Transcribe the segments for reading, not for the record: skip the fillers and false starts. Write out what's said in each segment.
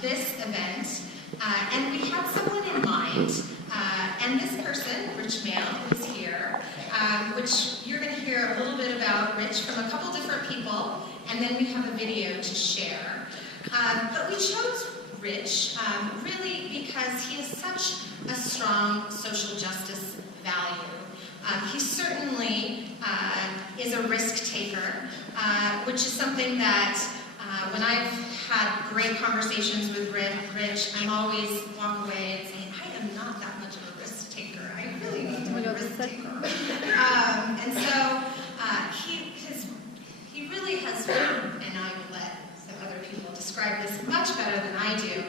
this event, and we had someone in mind. And this person, Rich Mail, is here, which you're going to hear a little bit about Rich from a couple different people, and then we have a video to share. But we chose Rich really because he has such a strong social justice value. He certainly is a risk taker, which is something that when I've had great conversations with Rich, I'm always walk away and saying, I am not that much of a risk taker. I really need to be a risk taker. And so he really has, and I will let some other people describe this much better than I do,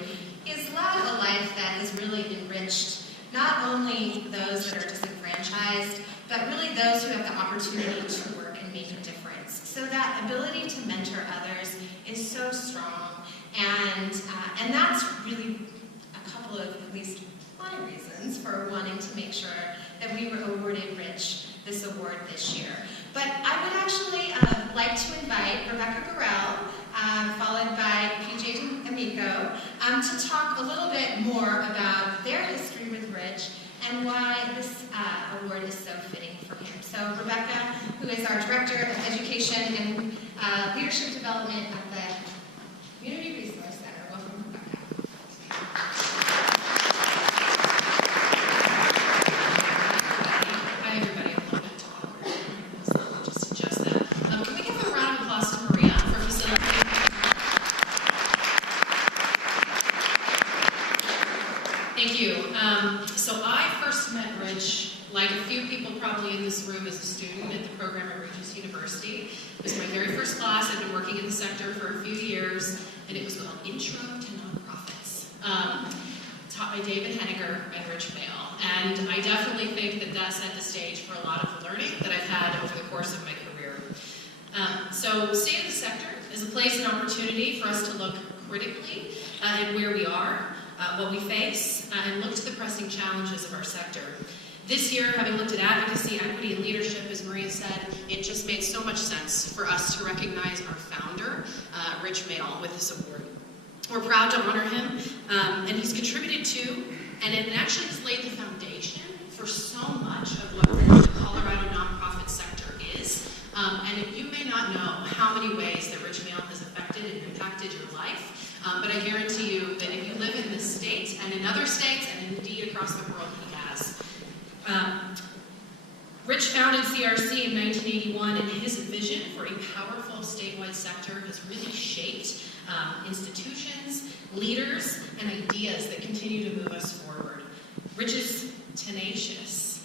he has led a life that has really enriched not only those that are disenfranchised, but really those who have the opportunity to work and make a difference. So that ability to mentor others is so strong, and that's really a couple of, at least my reasons for wanting to make sure that we were awarded Rich this award this year. But I would actually like to invite Rebecca Gorell, followed by PJ D'Amico, to talk a little bit more about their history with Rich and why this award is so fitting for him. So Rebecca, who is our Director of Education and Leadership Development at the Community Resource Center. Welcome, Rebecca. Hi, everybody. I'm a little bit awkward, so I'll just adjust that. Can we give a round of applause to Maria for facilitating? Thank you. So I first met Rich, like a few people probably in this room, as a student at the program at Regis University. It was my very first class. I've been working in the sector for a few years, and it was called Intro to Nonprofits, taught by David Henniger and Rich Mail. And I definitely think that that set the stage for a lot of learning that I've had over the course of my career. So State of the Sector is a place and opportunity for us to look critically at where we are, what we face, and look to the pressing challenges of our sector. This year, having looked at advocacy, equity, and leadership, as Maria said, it just made so much sense for us to recognize our founder, Rich Mail, with this award. We're proud to honor him, and he's contributed to, and it actually has laid the foundation for so much of what the Colorado nonprofit sector is. And you may not know how many ways that Rich Mail has affected and impacted your life, but I guarantee you that if you live in this state and in other states and indeed across the world, he has. Rich founded CRC in 1981, and his vision for a powerful statewide sector has really shaped institutions, leaders, and ideas that continue to move us forward. Rich is tenacious.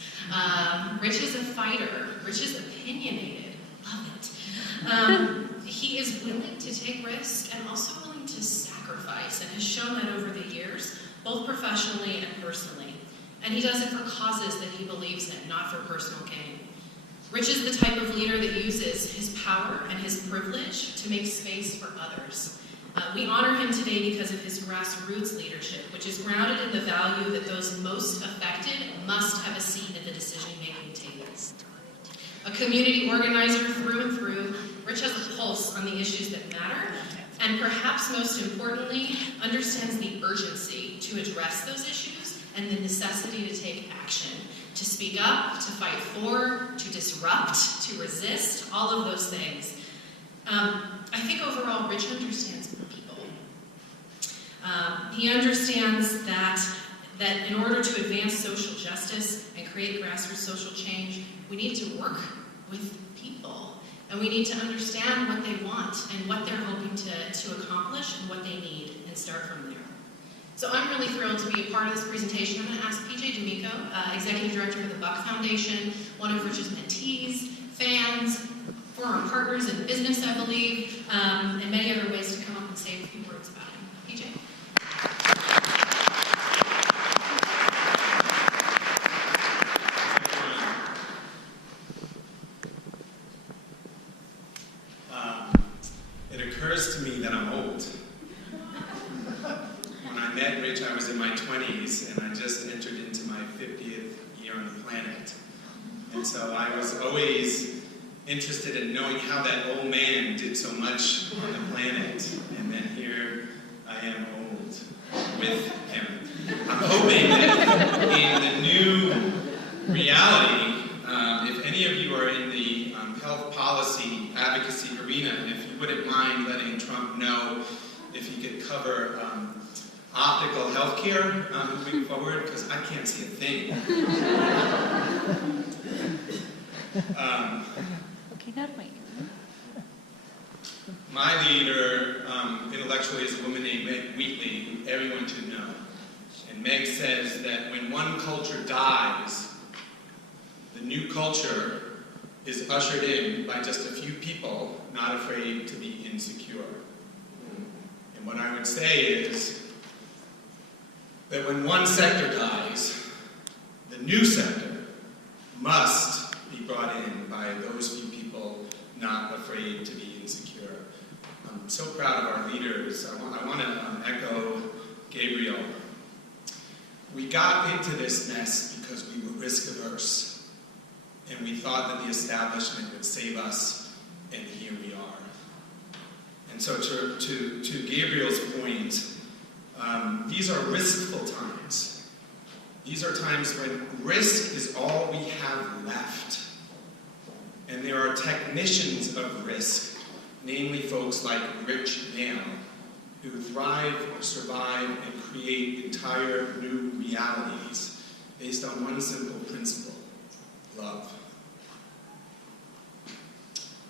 Rich is a fighter. Rich is opinionated. Love it. He is willing to take risks and also willing to sacrifice, and has shown that over the years, both professionally and personally. And he does it for causes that he believes in, not for personal gain. Rich is the type of leader that uses his power and his privilege to make space for others. We honor him today because of his grassroots leadership, which is grounded in the value that those most affected must have a seat at the decision-making tables. A community organizer through and through, Rich has a pulse on the issues that matter, and perhaps most importantly, understands the urgency to address those issues and the necessity to take action, to speak up, to fight for, to disrupt, to resist, all of those things. I think overall, Rich understands people. He understands that in order to advance social justice and create grassroots social change, we need to work with people. And we need to understand what they want and what they're hoping to accomplish and what they need, and start from there. So I'm really thrilled to be a part of this presentation. I'm going to ask PJ D'Amico, Executive Director of the Buck Foundation, one of Rich's mentees, fans, former partners in business, I believe, and many other ways to come up and say a few words about him. PJ? It occurs to me that I'm old. When I met Rich, I was in my 20s, and I just entered into my 50th year on the planet. And so I was always interested in knowing how that old man did so much on the planet. And then here I am old. in the new reality, if any of you are in the health policy advocacy arena, if you wouldn't mind letting Trump know if he could cover optical health care moving forward, because I can't see a thing. My leader intellectually is a woman named Meg Wheatley, who everyone should know. And Meg says that when one culture dies, the new culture is ushered in by just a few people not afraid to be insecure. And what I would say is that when one sector dies, the new sector must be brought in by those few people not afraid to be insecure. I'm so proud of our leaders. I want to echo Gabriel. We got into this mess because we were risk averse, and we thought that the establishment would save us, and here we are. And so to Gabriel's point, these are riskful times. These are times when risk is all we have left. And there are technicians of risk, namely folks like Rich Nail, who thrive, survive, and create entire new realities based on one simple principle: love.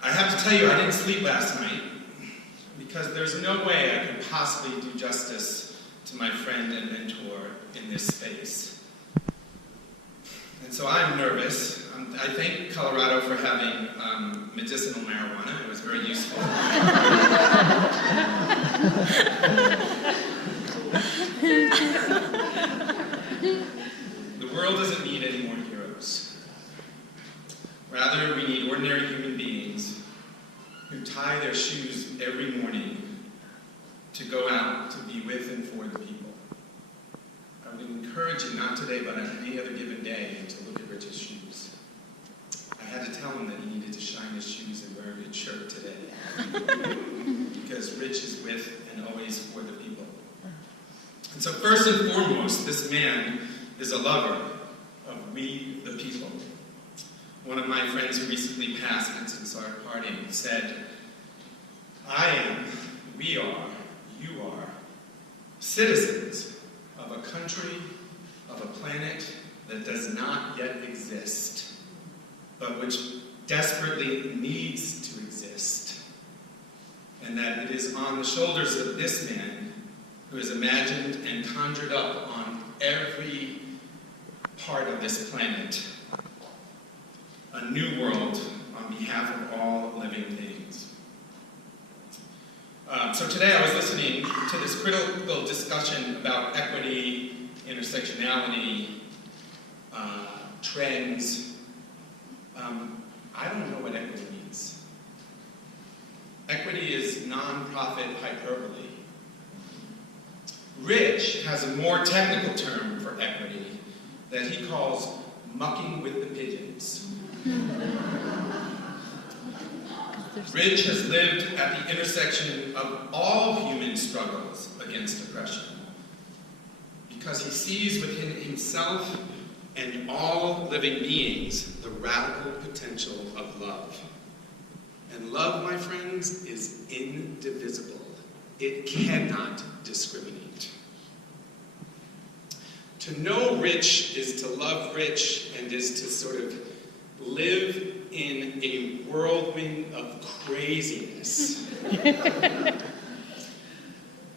I have to tell you, I didn't sleep last night because there's no way I could possibly do justice to my friend and mentor in this space. And so I'm nervous. I thank Colorado for having medicinal marijuana. It was very useful. The world doesn't need any more heroes. Rather, we need ordinary human beings who tie their shoes every morning to go out to be with and for the people. I would encourage you, not today, but on any other given day, to look at Rich's shoes. I had to tell him that he needed to shine his shoes and wear a good shirt today. Because Rich is with and always for the people. And so first and foremost, this man is a lover of we the people. One of my friends who recently passed, Vincent Harding, said, "I am, we are, you are, citizens of a country, of a planet that does not yet exist, but which desperately needs to exist. And that it is on the shoulders of this man, who has imagined and conjured up on every part of this planet a new world on behalf of all living things." So today I was listening to this critical discussion about equity, intersectionality, trends. I don't know what equity means. Equity is non-profit hyperbole. Rich has a more technical term for equity that he calls mucking with the pigeons. Rich has lived at the intersection of all human struggles against oppression because he sees within himself and all living beings the radical potential of love. And love, my friends, is indivisible. It cannot discriminate. To know Rich is to love Rich and is to sort of live in a whirlwind of craziness.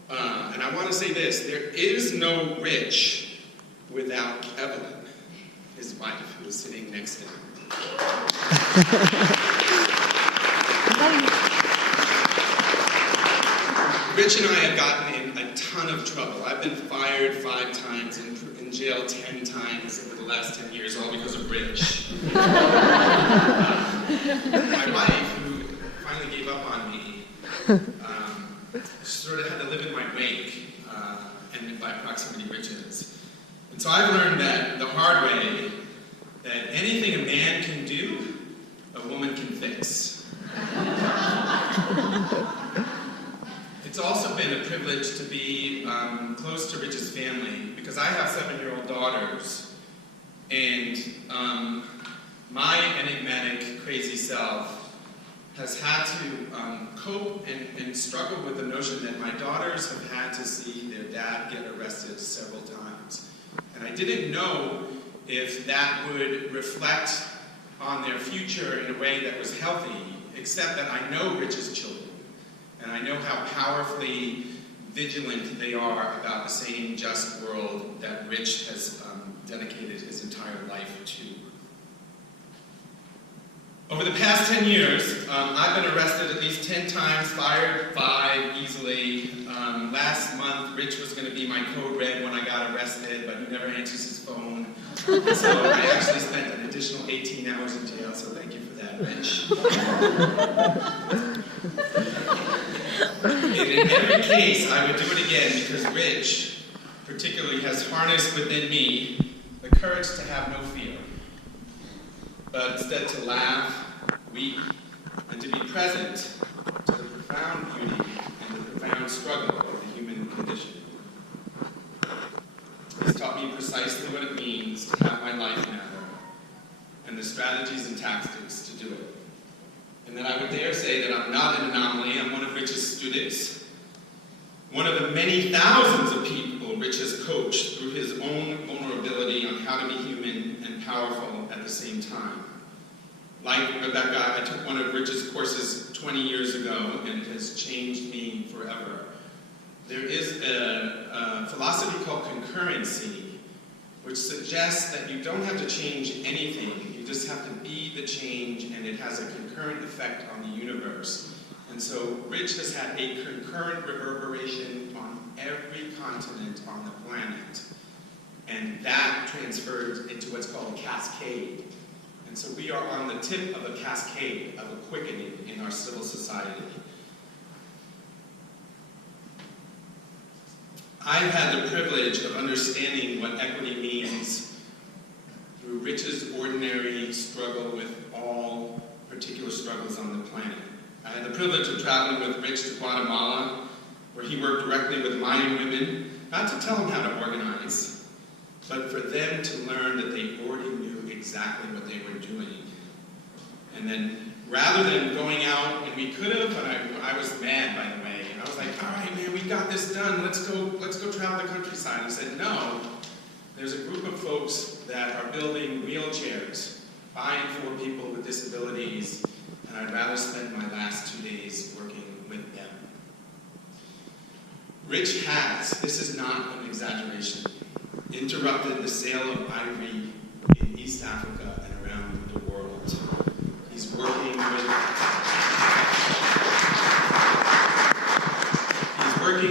And I want to say this, there is no Rich without Evelyn, his wife, who is sitting next to him. Rich and I have gotten in a ton of trouble. I've been fired 5 times, in jail 10 times over the last 10 years, all because of Rich. My wife, who finally gave up on me, sort of had to live in my wake, and by proximity, Rich's. And so I've learned that the hard way, that anything a man can do, a woman can fix. It's also been a privilege to be close to Rich's family, because I have 7-year-old daughters, and my enigmatic, crazy self has had to cope and struggle with the notion that my daughters have had to see their dad get arrested several times. And I didn't know if that would reflect on their future in a way that was healthy, except that I know Rich's children, and I know how powerfully vigilant they are about the same just world that Rich has dedicated his entire life to. Over the past 10 years, I've been arrested at least 10 times, fired 5 easily. Last month, Rich was going to be my code red when I got arrested, but he never answers his phone. So I actually spent an additional 18 hours in jail, so thank you for that, Rich. And in every case, I would do it again because Rich, particularly, has harnessed within me the courage to have no fear, but instead to laugh, weep, and to be present to the profound beauty and the profound struggle of the human condition. He's taught me precisely what it means to have my life matter, and the strategies and tactics to do it. And that I would dare say that I'm not an anomaly, I'm one of Rich's students, one of the many thousands of people Rich has coached through his own vulnerability on how to be human and powerful at the same time. Like Rebecca, I took one of Rich's courses 20 years ago, and it has changed me forever. There is a philosophy called concurrency, which suggests that you don't have to change anything, you just have to be the change, and it has a concurrent effect on the universe. And so Rich has had a concurrent reverberation on every continent on the planet, and that transferred into what's called a cascade. And so we are on the tip of a cascade, of a quickening in our civil society. I've had the privilege of understanding what equity means through Rich's ordinary struggle with all particular struggles on the planet. I had the privilege of traveling with Rich to Guatemala, where he worked directly with Mayan women, not to tell them how to organize, but for them to learn that they already knew exactly what they were doing. And then, rather than going out, and we could have, but I was mad, by the way. I was like, all right, man, we got this done. Let's go travel the countryside. He said, no, there's a group of folks that are building wheelchairs, buying for people with disabilities, and I'd rather spend my last 2 days working with them. Rich has, this is not an exaggeration, interrupted the sale of ivory in East Africa and around the world. He's working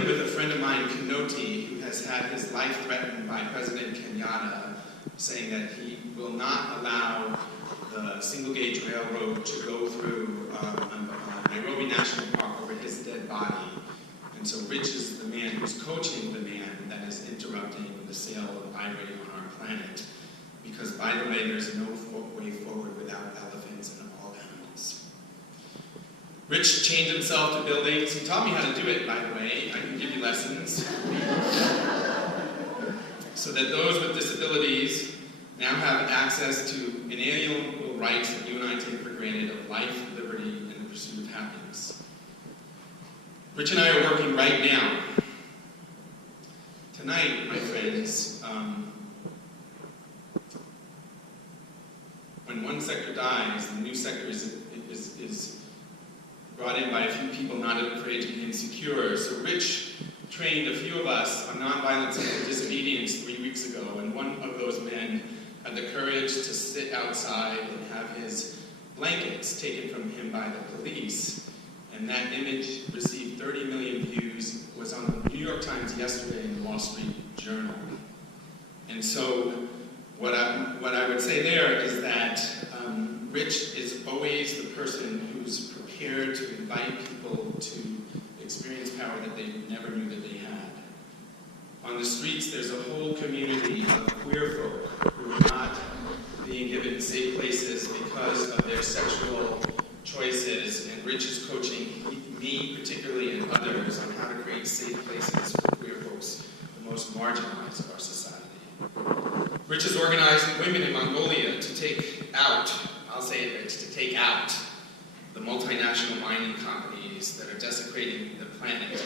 with a friend of mine, Kinoti, who has had his life threatened by President Kenyatta, saying that he will not allow the single-gauge railroad to go through Nairobi National Park over his dead body. And so Rich is the man who's coaching the man that is interrupting the sale of ivory on our planet. Because, by the way, there's no way forward without elephants and all animals. Rich chained himself to buildings. He taught me how to do it, by the way. I can give you lessons. So that those with disabilities now have access to inalienable rights that you and I take for granted of life, liberty, and the pursuit of happiness. Rich and I are working right now. Tonight, my friends, when one sector dies, the new sector is brought in by a few people not afraid to be insecure. So Rich trained a few of us on nonviolent civil disobedience 3 weeks ago, and one of those men had the courage to sit outside and have his blankets taken from him by the police. And that image received 30 million views, was on the New York Times yesterday and the Wall Street Journal. And so what I would say there is that Rich is always the person who's prepared to invite people to experience power that they never knew that they had. On the streets, there's a whole community of queer folk who are not being given safe places because of their sexual choices, and Rich is coaching me particularly and others on how to create safe places for queer folks, the most marginalized of our society. Rich is organizing women in Mongolia to take out, I'll say it, Rich, to take out the multinational mining companies that are desecrating the planet,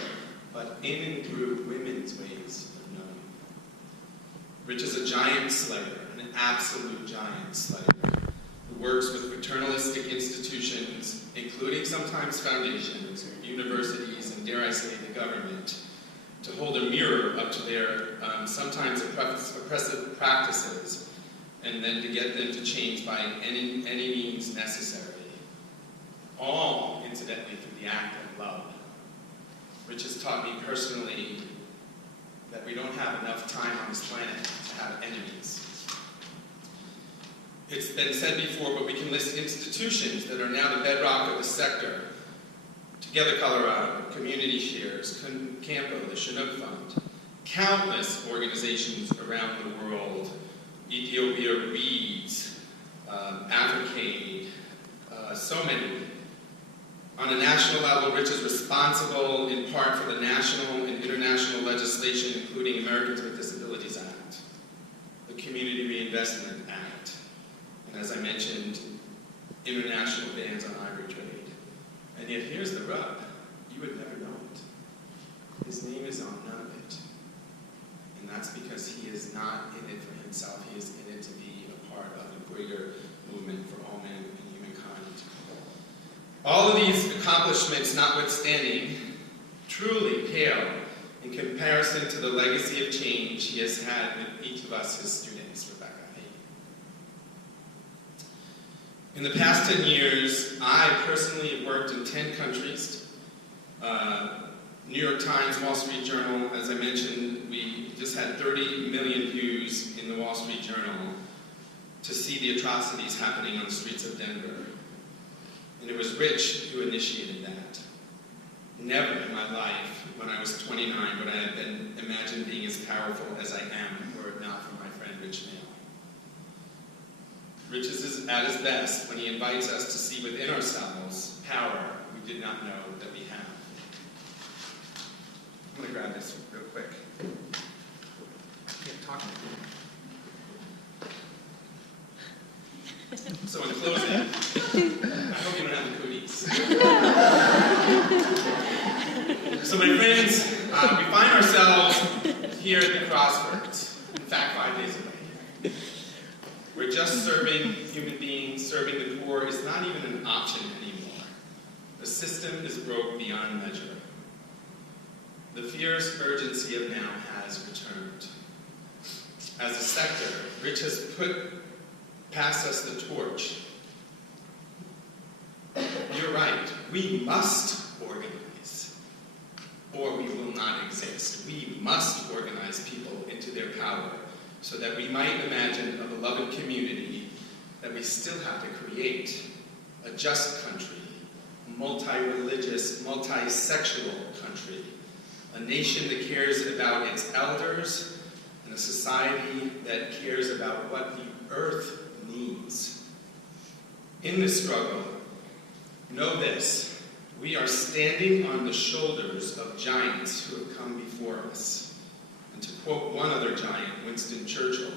but in and through women's ways of knowing. Rich is a giant slayer, an absolute giant slayer, who works with paternalistic institutions, including sometimes foundations, universities, and dare I say the government, to hold a mirror up to their sometimes oppressive practices, and then to get them to change by any means necessary. All, incidentally, through the act of love. Rich has taught me personally that we don't have enough time on this planet to have enemies. It's been said before, but we can list institutions that are now the bedrock of the sector. Together Colorado, Community Shares, Campo, the Chinook Fund, countless organizations around the world, Ethiopia Reads, Africaid, so many. On a national level, Rich is responsible in part for the national and international legislation, including Americans with Disabilities Act, the Community Reinvestment Act, and as I mentioned, international bans on ivory trade. And yet here's the rub. You would never know it. His name is on none of it. And that's because he is not in it for himself. He is in it to be a part of a greater movement for all men and humankind. All of these accomplishments notwithstanding, truly pale in comparison to the legacy of change he has had with each of us, his students, Rebecca. In the past 10 years, I personally have worked in 10 countries. New York Times, Wall Street Journal, as I mentioned, we just had 30 million views in the Wall Street Journal to see the atrocities happening on the streets of Denver. And it was Rich who initiated that. Never in my life, when I was 29, would I have been imagined being as powerful as I am, were it not for my friend Rich Mail. Rich is at his best when he invites us to see within ourselves power we did not know that we have. I'm going to grab this real quick. I can't talk anymore. So in closing, I hope you don't have the cooties. So my friends, we find ourselves here at the crossroads. In fact, 5 days away. Where just serving human beings, serving the poor is not even an option anymore. The system is broke beyond measure. The fierce urgency of now has returned. As a sector, Rich has put past us the torch. You're right, we must organize, or we will not exist. We must organize people into their power, so that we might imagine a beloved community that we still have to create, a just country, a multi-religious, multi-sexual country, a nation that cares about its elders, and a society that cares about what the earth needs. In this struggle, know this, we are standing on the shoulders of giants who have come before us. And to quote one other giant, Winston Churchill,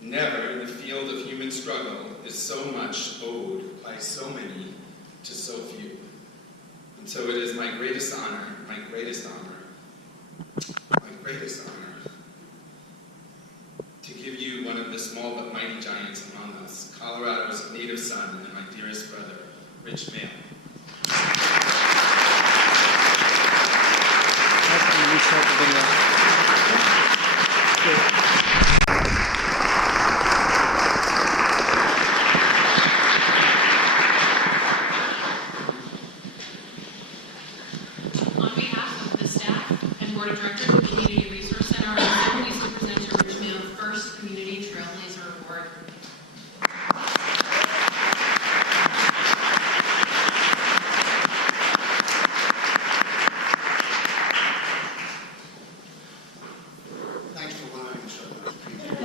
never in the field of human struggle is so much owed by so many to so few. And so it is my greatest honor, to give you one of the small but mighty giants among us, Colorado's native son and my dearest brother, Rich Mail. On behalf of the staff and board of directors of the Community Resource Center, I'm so pleased to present to Rich Mail first Community Trailblazer Award. Thanks for allowing so much people.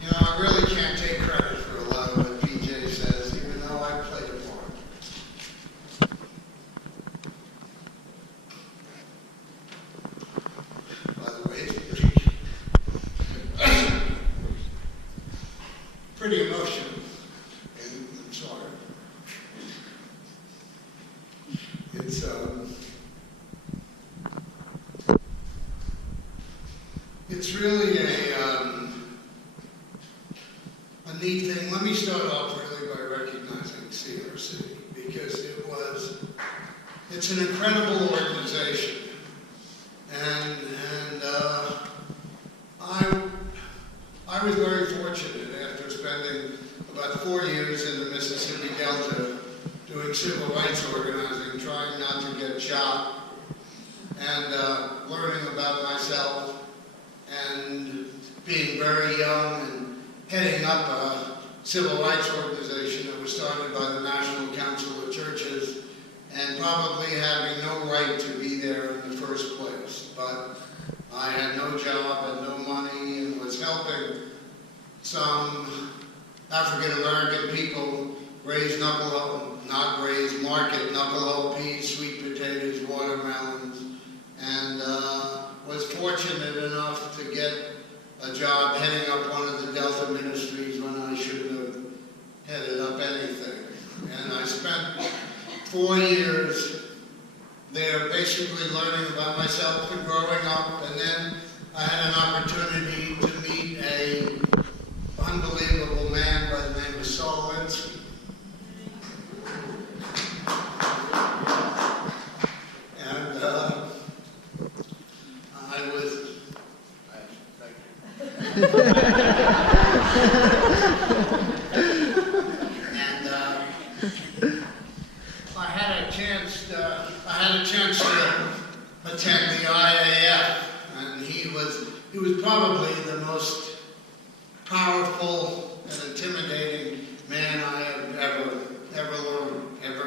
You know, I really can't take credit for a lot of what PJ says, even though I played a part. By the way, it's pretty pretty emotional. And I'm sorry. It's really a neat thing. Let me start off really by recognizing CRC, because it's an incredible organization. And I was very fortunate after spending about 4 years in the Mississippi Delta doing civil rights organizing, trying not to get shot, and learning about myself, and being very young and heading up a civil rights organization that was started by the National Council of Churches, and probably having no right to be there in the first place. But I had no job and no money, and was helping some African American people market knucklehead peas, sweet potatoes, watermelons, and was fortunate enough to get a job heading up one of the Delta ministries when I shouldn't have headed up anything. And I spent 4 years there basically learning about myself and growing up, and then I had an opportunity to meet an unbelievable man by the name of Saul Linsky. And I had a chance to attend the IAF, and he was probably the most powerful and intimidating man I have ever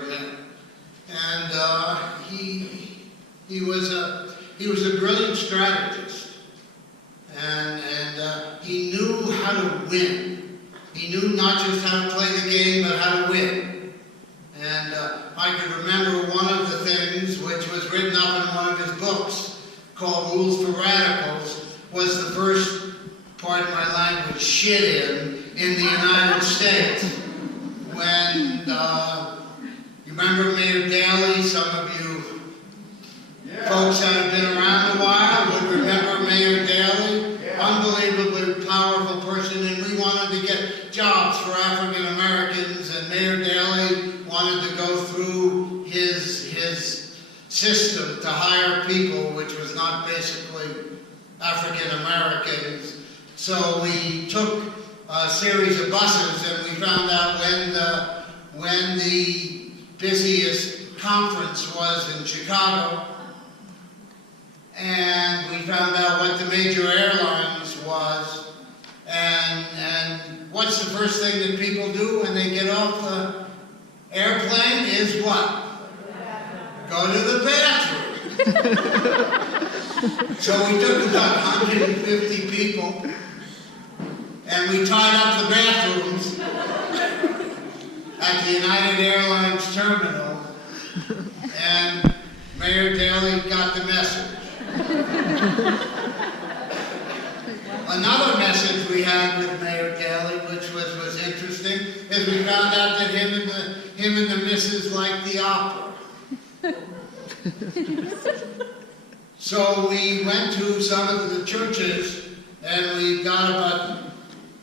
met. And he was a brilliant strategist, and he knew how to win. He knew not just how to play the game, but how to win. And I can remember one of the things which was written up in one of his books called Rules for Radicals was the first, pardon my language, shit in the United States. When, you remember Mayor Daley? Some of you folks that have been around a while would remember Mayor Daley. Unbelievably powerful person, and we wanted to get jobs for African Americans, and Mayor Daley wanted to go through his system to hire people, which was not basically African Americans. So we took a series of buses, and we found out when the busiest conference was in Chicago, and we found out what the major airlines was, and what's the first thing that people do when they get off the airplane is what? Go to the bathroom. So we took about 150 people, and we tied up the bathrooms at the United Airlines terminal, and Mayor Daley got the message. Another message we had with Mayor Daley, which was interesting, is we found out that him and the missus liked the opera. So we went to some of the churches, and we got about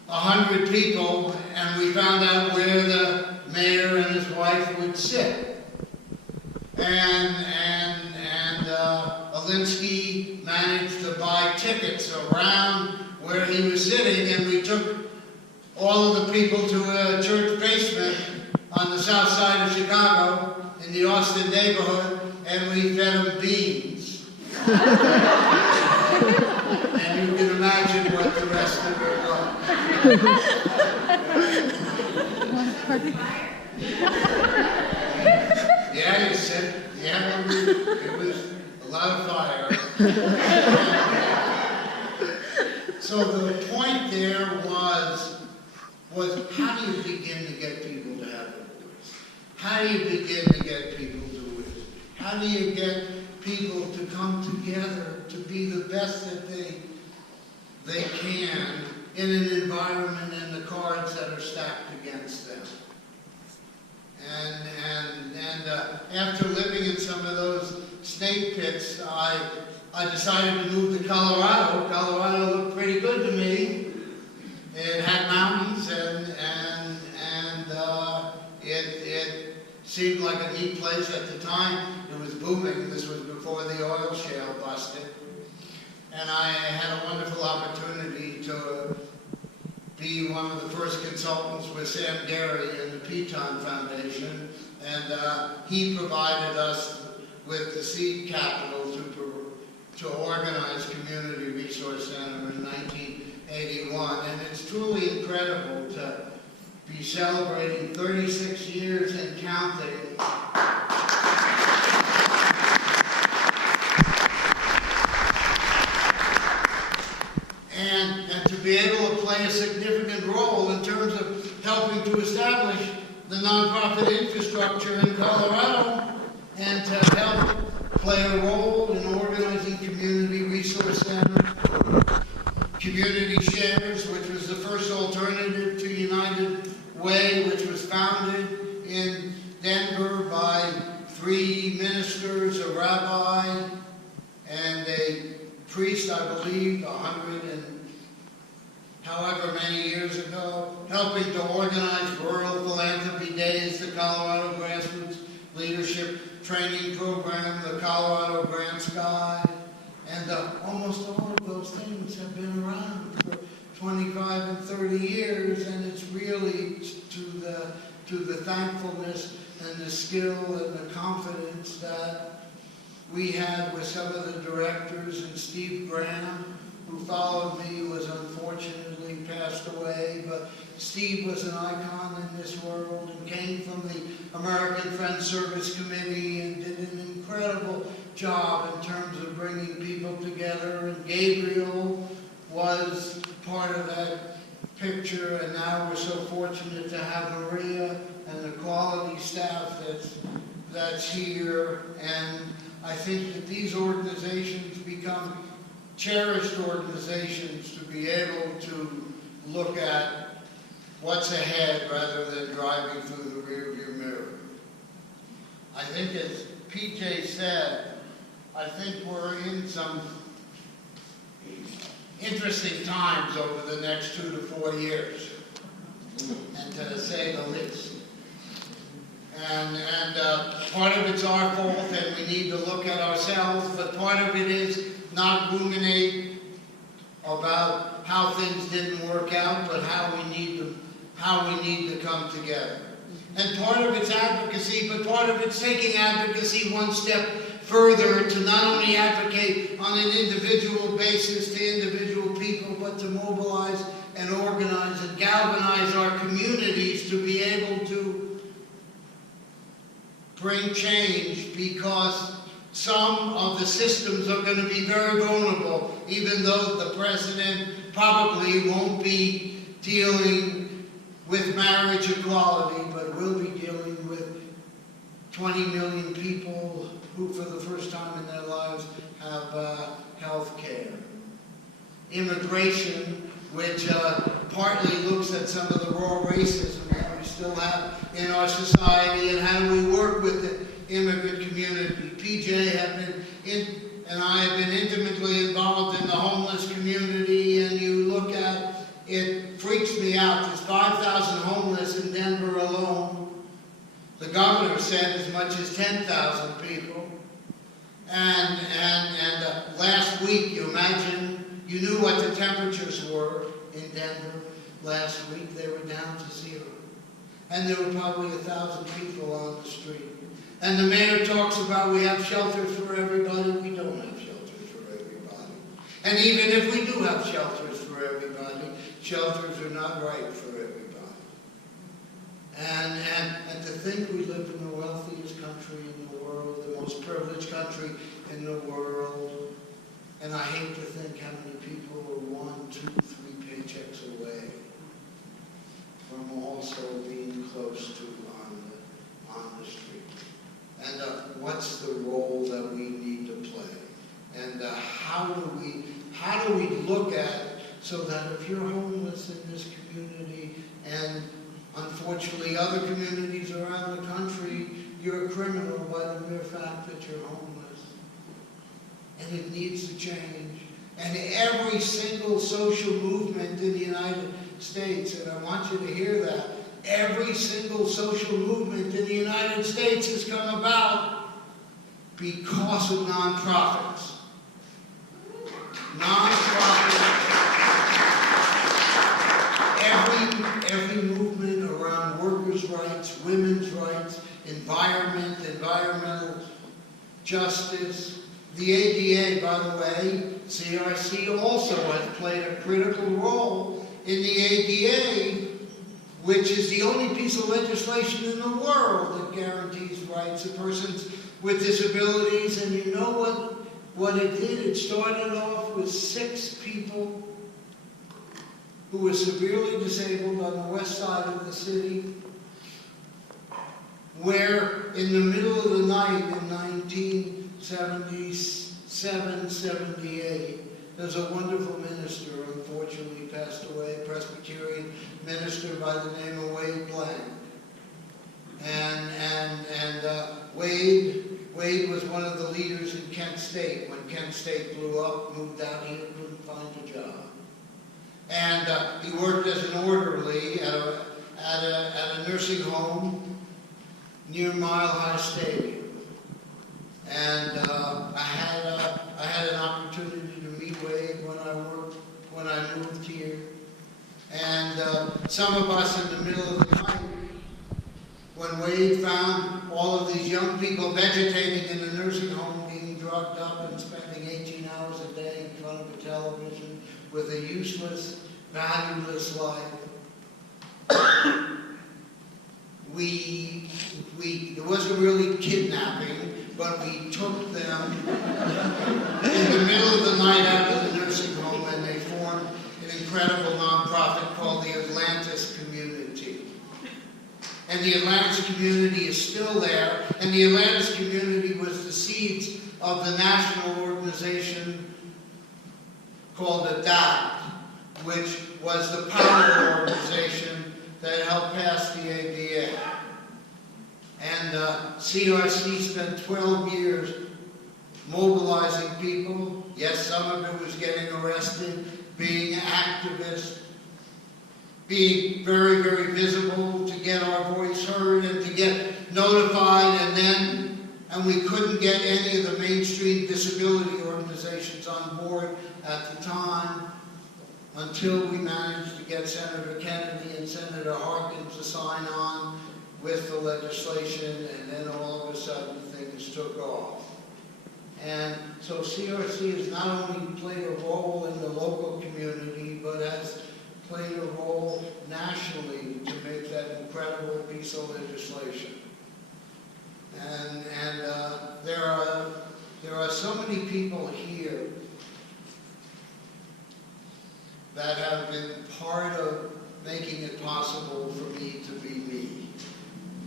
100 people, and we found out where the mayor and his wife would sit. And Alinsky managed to buy tickets around where he was sitting, and we took all of the people to a church basement on the south side of Chicago in the Austin neighborhood, and we fed them beans. And you can imagine what the rest of it was. Yeah, you said, yeah, it was a lot of fire. So the point there was how do you begin to get people to have a voice? How do you begin to get people to win? How do you get people to come together to be the best that they can in an environment and the cards that are stacked against them. And after living in some of those snake pits, I decided to move to Colorado. Colorado looked pretty good to me. It had mountains and it seemed like a neat place at the time. It was booming. This was before the oil shale busted. And I had a wonderful opportunity to be one of the first consultants with Sam Gary in the Piton Foundation. And he provided us with the seed capital to organize Community Resource Center in 1981. And it's truly incredible to be celebrating 36 years and counting. And to be able to play a significant role in terms of helping to establish the nonprofit infrastructure in Colorado and to help play a role in organizing Community Resource Center, Community Shares, which was the first alternative to United Way, which was founded in Denver by 3 ministers, a rabbi, and a priest, I believe, 100 and however many years ago, helping to organize Rural Philanthropy Days, the Colorado Grassroots Leadership Training Program, the Colorado Grants Guide, and almost all of those things have been around for 25 and 30 years, and it's really to the thankfulness and the skill and the confidence that we had with some of the directors, and Steve Graham, who followed me, was unfortunately passed away, but Steve was an icon in this world and came from the American Friends Service Committee and did an incredible job in terms of bringing people together. And Gabriel was part of that picture, and now we're so fortunate to have Maria and the quality staff that's here. And I think that these organizations become cherished organizations to be able to look at what's ahead rather than driving through the rearview mirror. I think, as PJ said, I think we're in some interesting times over the next 2 to 4 years, and to say the least. And part of it's our fault, and we need to look at ourselves, but part of it is not ruminate about how things didn't work out, but how we need to come together. And part of it's advocacy, but part of it's taking advocacy one step further to not only advocate on an individual basis to individual people, but to mobilize and organize and galvanize our communities to be able to bring change, because some of the systems are going to be very vulnerable, even though the president probably won't be dealing with marriage equality, but will be dealing with 20 million people who for the first time in their lives have health care. Immigration, which partly looks at some of the raw racism that we still have in our society, and how do we work with the immigrant community. PJ and I have been intimately involved in the homeless community, and you look at it, freaks me out. There's 5,000 homeless in Denver alone. The governor said as much as 10,000 people. And last week, you imagine, you knew what the temperatures were in Denver last week. They were down to 0. And there were probably 1,000 people on the street. And the mayor talks about we have shelters for everybody. We don't have shelters for everybody. And even if we do have shelters for everybody, shelters are not right for everybody. And to think we live in the wealthiest country in the world, the most privileged country in the world, and I hate to think how many people are 1, 2, 3 paychecks away from also being close to on the street. And what's the role that we need to play? And how do we look at so that if you're homeless in this community, and unfortunately other communities around the country, you're a criminal by the mere fact that you're homeless. And it needs to change. And every single social movement in the United States, and I want you to hear that, every single social movement in the United States has come about because of nonprofits. Nonprofits. Every movement around workers' rights, women's rights, environmental justice. The ADA, by the way, CRC also has played a critical role in the ADA, which is the only piece of legislation in the world that guarantees rights of persons with disabilities. And you know what it did? It started off with 6 people who were severely disabled on the west side of the city, where in the middle of the night in 1977, 78, there's a wonderful minister, unfortunately passed away, a Presbyterian minister by the name of Wade Blank. And Wade was one of the leaders in Kent State. When Kent State blew up, moved out here, couldn't find a job. And he worked as an orderly at a nursing home near Mile High Stadium. And I had an opportunity to meet Wade when I moved here. And some of us in the middle of the night, when Wade found all of these young people vegetating in the nursing home, being drugged up and spending 18 hours a day in front of a television with a useless, valueless life, it wasn't really kidnapping, but we took them in the middle of the night out of the nursing home, and they formed an incredible nonprofit called the Atlantis Community. And the Atlantis Community is still there, and the Atlantis Community was the seeds of the national organization called ADAPT, which was the power organization that helped pass the ADA. And CRC spent 12 years mobilizing people. Yes, some of it was getting arrested, being activists, being very, very visible to get our voice heard and to get notified, and we couldn't get any of the mainstream disability organizations on board at the time, until we managed to get Senator Kennedy and Senator Harkin to sign on with the legislation, and then all of a sudden things took off. And so CRC has not only played a role in the local community, but has played a role nationally to make that incredible piece of legislation. And there are so many people here that have been part of making it possible for me to be me.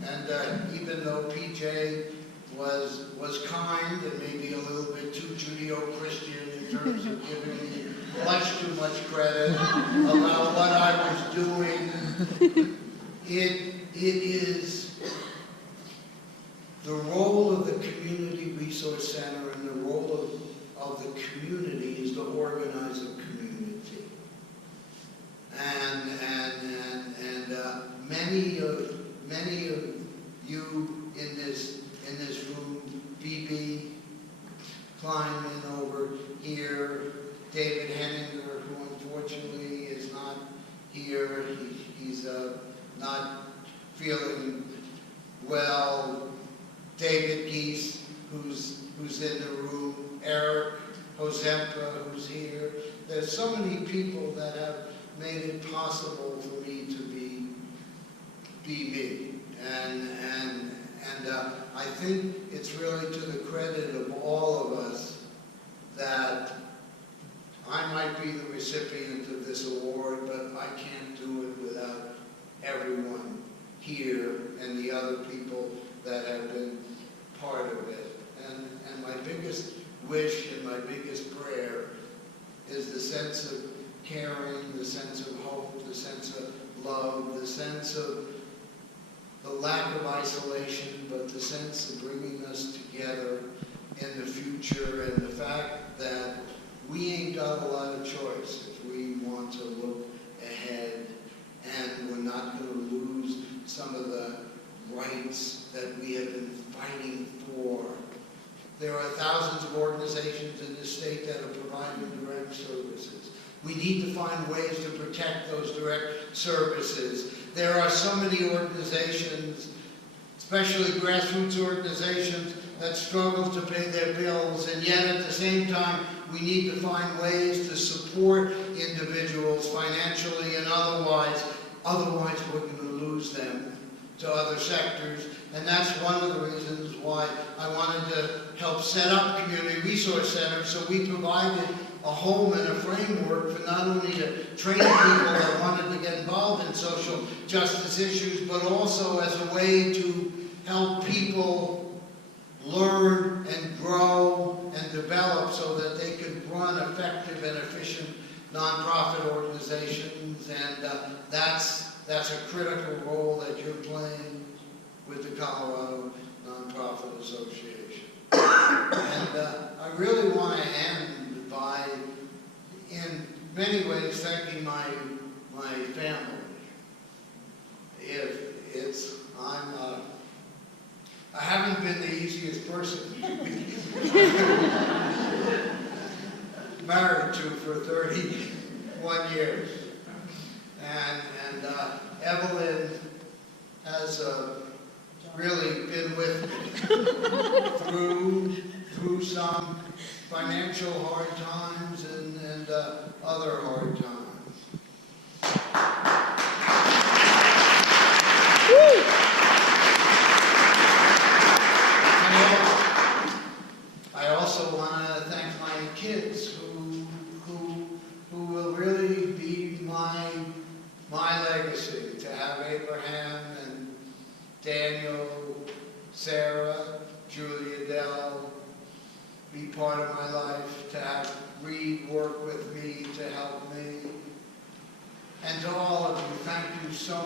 And even though PJ was kind and maybe a little bit too Judeo-Christian in terms of giving me much too much credit about what I was doing, it is the role of the Community Resource Center, and the role of the community is to organize a community. And many of you in this room, BB Kleinman over here, David Henninger, who unfortunately is not here. He's not feeling well. David Geese, who's in the room. Eric Hozempa, who's here. There's so many people that have made it possible for me to be me. And I think it's really to the credit of all of us that I might be the recipient of this award, but I can't do it without everyone here and the other people that have been part of it. And my biggest wish and my biggest prayer is the sense of caring, the sense of hope, the sense of love, the sense of the lack of isolation, but the sense of bringing us together in the future, and the fact that we ain't got a lot of choice if we want to look ahead, and we're not going to lose some of the rights that we have been fighting for. There are thousands of organizations in this state that are providing direct services. We need to find ways to protect those direct services. There are so many organizations, especially grassroots organizations, that struggle to pay their bills, and yet at the same time, we need to find ways to support individuals financially and otherwise. Otherwise, we're going to lose them to other sectors. And that's one of the reasons why I wanted to help set up community resource centers, so we provided a home and a framework for not only to train people that wanted to get involved in social justice issues, but also as a way to help people learn and grow and develop so that they could run effective and efficient nonprofit organizations. And that's a critical role that you're playing with the Colorado Nonprofit Association. And I really want to end by, in many ways, thanking my family. I haven't been the easiest person married to for 31 years. And Evelyn has really been with me through some financial hard times and other hard times. I also want to thank my kids who will really be my legacy, to have Abraham and Daniel, Sarah, Julia Dell be part of my life, to have Reed work with me to help me. And to all of you, thank you so